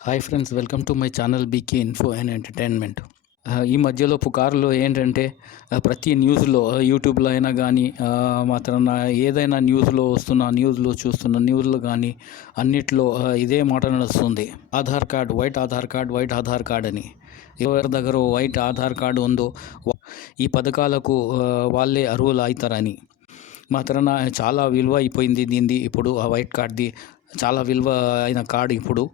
Hi friends welcome to my channel BK info and entertainment. ఈ మధ్యలో పుకార్లు ఏంటంటే ప్రతి న్యూస్లో యూట్యూబ్లో అయినా కానీ మాత్రం ఏదైనా న్యూస్లో వస్తున్న న్యూస్లో చూస్తున్న న్యూస్లో కానీ అన్నిట్లో ఇదే మాట నడుస్తుంది. Aadhaar card white Aadhaar card white Aadhaar card అని. ఎవరి దగ్గర వైట్ ఆధార్ కార్డు ఉందో ఈ పథకాలకు వాళ్ళే అర్హులు అవుతారని. మాత్రాన చాలా విలువ అయిపోయింది దీనిది ఇప్పుడు ఆ వైట్ కార్డ్ది. చాలా విలువ అయిన కార్డు ఇప్పుడు.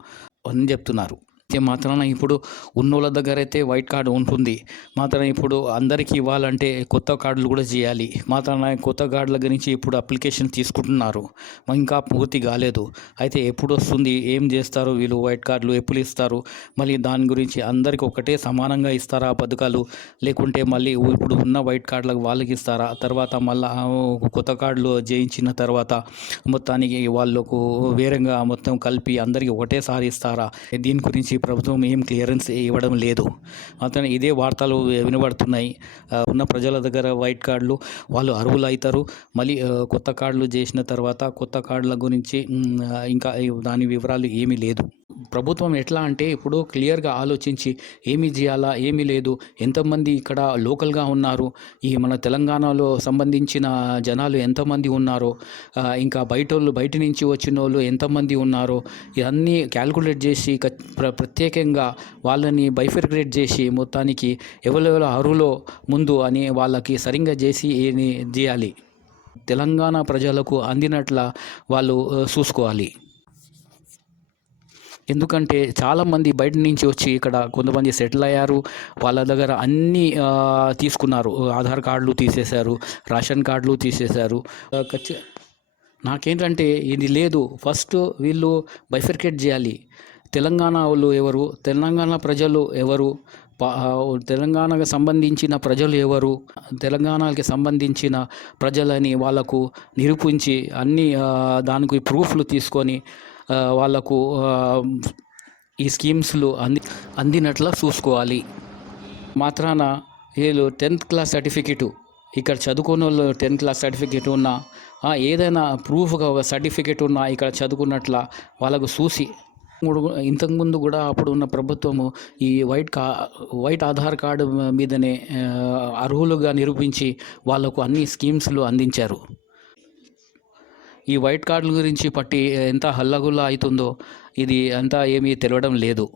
అని చెప్తున్నారు అయితే మాత్రాన ఇప్పుడు ఉన్నోళ్ళ దగ్గర అయితే వైట్ కార్డు ఉంటుంది. మాత్రం ఇప్పుడు అందరికీ ఇవ్వాలంటే కొత్త కార్డులు కూడా చేయాలి. మాత్రాన కొత్త కార్డుల గురించి ఇప్పుడు అప్లికేషన్ తీసుకుంటున్నారు. ఇంకా పూర్తి కాలేదు. అయితే ఎప్పుడు వస్తుంది? ఏం చేస్తారు? వీళ్ళు వైట్ కార్డులు ఎప్పుడు ఇస్తారు? మళ్ళీ దాని గురించి అందరికీ ఒకటే సమానంగా ఇస్తారా పథకాలు? లేకుంటే మళ్ళీ ఇప్పుడు ఉన్న వైట్ కార్డులకు వాళ్ళకి ఇస్తారా? తర్వాత మళ్ళీ కొత్త కార్డులు చేయించిన తర్వాత మొత్తానికి వాళ్ళకు వేరంగా మొత్తం కలిపి అందరికీ ఒకటేసారి ఇస్తారా? దీని గురించి ప్రభుత్వం ఏం క్లియరెన్స్ ఇవ్వడం లేదు. అతను ఇదే వార్తలు వినబడుతున్నాయి. ఉన్న ప్రజల దగ్గర వైట్ కార్డులు వాళ్ళు అర్హులు అవుతారు మళ్ళీ కొత్త కార్డులు చేసిన తర్వాత కొత్త కార్డుల గురించి ఇంకా దాని వివరాలు ఏమీ లేదు. ప్రభుత్వం ఎట్లా అంటే ఇప్పుడు క్లియర్గా ఆలోచించి ఏమి చేయాలా ఏమీ లేదు. ఎంతమంది ఇక్కడ లోకల్గా ఉన్నారు? ఈ మన తెలంగాణలో సంబంధించిన జనాలు ఎంతమంది ఉన్నారో? ఇంకా బయట వాళ్ళు బయట నుంచి వచ్చిన వాళ్ళు ఎంతమంది ఉన్నారో? ఇవన్నీ క్యాల్కులేట్ చేసి ప్ర ప్రత్యేకంగా వాళ్ళని బైఫర్గ్రేట్ చేసి మొత్తానికి ఎవరెవరు అర్హులో ముందు అని వాళ్ళకి సరిగ్గా చేసి చేయాలి. తెలంగాణ ప్రజలకు అందినట్ల వాళ్ళు చూసుకోవాలి. ఎందుకంటే చాలామంది బయట నుంచి వచ్చి ఇక్కడ కొంతమంది సెటిల్ అయ్యారు. వాళ్ళ దగ్గర అన్నీ తీసుకున్నారు. ఆధార్ కార్డులు తీసేశారు రేషన్ కార్డులు తీసేశారు. ఖచ్చి నాకేంటంటే ఇది లేదు. ఫస్ట్ వీళ్ళు బైఫర్కేట్ చేయాలి. తెలంగాణ వాళ్ళు ఎవరు? తెలంగాణ ప్రజలు ఎవరు? తెలంగాణకు సంబంధించిన ప్రజలు ఎవరు? తెలంగాణకి సంబంధించిన ప్రజలని వాళ్ళకు నిరూపించి అన్ని దానికి ప్రూఫ్లు తీసుకొని వాళ్ళకు ఈ స్కీమ్స్లు అంది అందినట్ల చూసుకోవాలి. మాత్రాన వీళ్ళు టెన్త్ క్లాస్ సర్టిఫికెట్ ఇక్కడ చదువుకున్న వాళ్ళు టెన్త్ క్లాస్ సర్టిఫికెట్ ఉన్నా ఏదైనా ప్రూఫ్గా ఒక సర్టిఫికెట్ ఉన్నా ఇక్కడ చదువుకున్నట్ల వాళ్ళకు చూసి ఇంతకుముందు కూడా అప్పుడు ఉన్న ప్రభుత్వము ఈ వైట్ కా వైట్ ఆధార్ కార్డు మీదనే అర్హులుగా నిరూపించి వాళ్ళకు అన్ని స్కీమ్స్లు అందించారు. ఈ వైట్ కార్డుల గురించి పట్టి ఎంత హల్లగుల్లా అవుతుందో ఇది అంతా ఏమీ తెలియడం లేదు.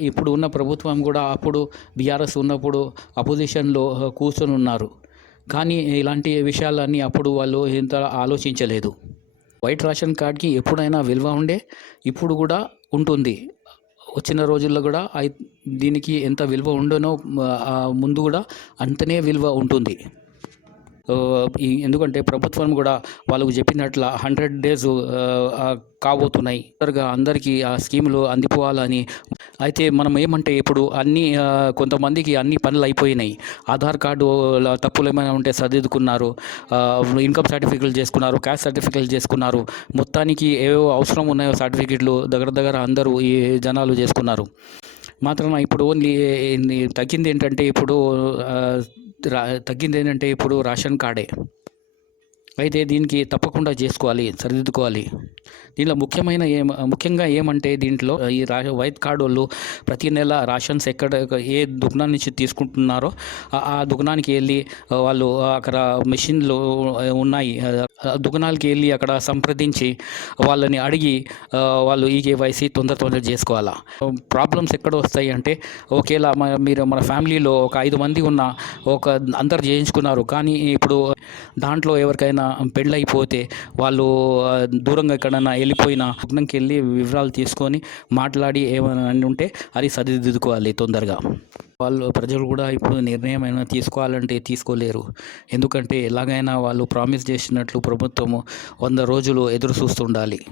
ఇప్పుడు ఉన్న ప్రభుత్వం కూడా అప్పుడు బీఆర్ఎస్ ఉన్నప్పుడు అపోజిషన్లో కూర్చొని ఉన్నారు. కానీ ఇలాంటి విషయాలన్నీ అప్పుడు వాళ్ళు ఎంత ఆలోచించలేదు. వైట్ రేషన్ కార్డ్కి ఎప్పుడైనా విలువ ఉండే ఇప్పుడు కూడా ఉంటుంది. వచ్చిన రోజుల్లో కూడా దీనికి ఎంత విలువ ఉండనో ముందు కూడా అంతనే విలువ ఉంటుంది. ఎందుకంటే ప్రభుత్వం కూడా వాళ్ళకు చెప్పినట్ల హండ్రెడ్ డేస్ కాబోతున్నాయి. త్వరగా అందరికీ ఆ స్కీములు అందిపోవాలని అయితే మనం ఏమంటే ఇప్పుడు అన్ని కొంతమందికి అన్ని పనులు అయిపోయినాయి. ఆధార్ కార్డు తప్పులు ఏమైనా ఉంటే సర్దిద్దుకున్నారు. ఇన్కమ్ సర్టిఫికెట్లు చేసుకున్నారు క్యాస్ట్ సర్టిఫికెట్లు చేసుకున్నారు. మొత్తానికి ఏవో అవసరం ఉన్నాయో సర్టిఫికెట్లు దగ్గర దగ్గర అందరూ ఈ జనాలు చేసుకున్నారు. మాత్రం ఇప్పుడు ఓన్లీ తగ్గింది ఏంటంటే ఇప్పుడు తగ్గింది ఏంటంటే ఇప్పుడు రేషన్ కార్డే. అయితే దీనికి తప్పకుండా చేసుకోవాలి సరిదిద్దుకోవాలి. దీనిలో ముఖ్యమైన ఏ ముఖ్యంగా ఏమంటే దీంట్లో ఈ రా వైట్ కార్డు వాళ్ళు ప్రతి నెల రాషన్స్ ఎక్కడ ఏ దుకాణం నుంచి తీసుకుంటున్నారో ఆ- దుకాణానికి వెళ్ళి వాళ్ళు అక్కడ మెషిన్లు ఉన్నాయి. దుకాణాలకి వెళ్ళి అక్కడ సంప్రదించి వాళ్ళని అడిగి వాళ్ళు ఈ కేవైసీ తొందర తొందర చేసుకోవాలా. ప్రాబ్లమ్స్ ఎక్కడ వస్తాయి అంటే ఒకేలా మీరు మన ఫ్యామిలీలో ఒక ఐదు మంది ఉన్న ఒక అందరు చేయించుకున్నారు. కానీ ఇప్పుడు దాంట్లో ఎవరికైనా పెళ్ళైపోతే వాళ్ళు దూరంగా ఎక్కడైనా వెళ్ళిపోయినా దుకాణంకి వెళ్ళి వివరాలు తీసుకొని మాట్లాడి ఏమైనా ఉంటే అది సరిదిద్దుకోవాలి తొందరగా. వాళ్ళు ప్రజలు కూడా ఇప్పుడు నిర్ణయం అయినా తీసుకోవాలంటే తీసుకోలేరు. ఎందుకంటే ఎలాగైనా వాళ్ళు ప్రామిస్ చేసినట్లు ప్రభుత్వము వంద రోజులు ఎదురు చూస్తుండాలి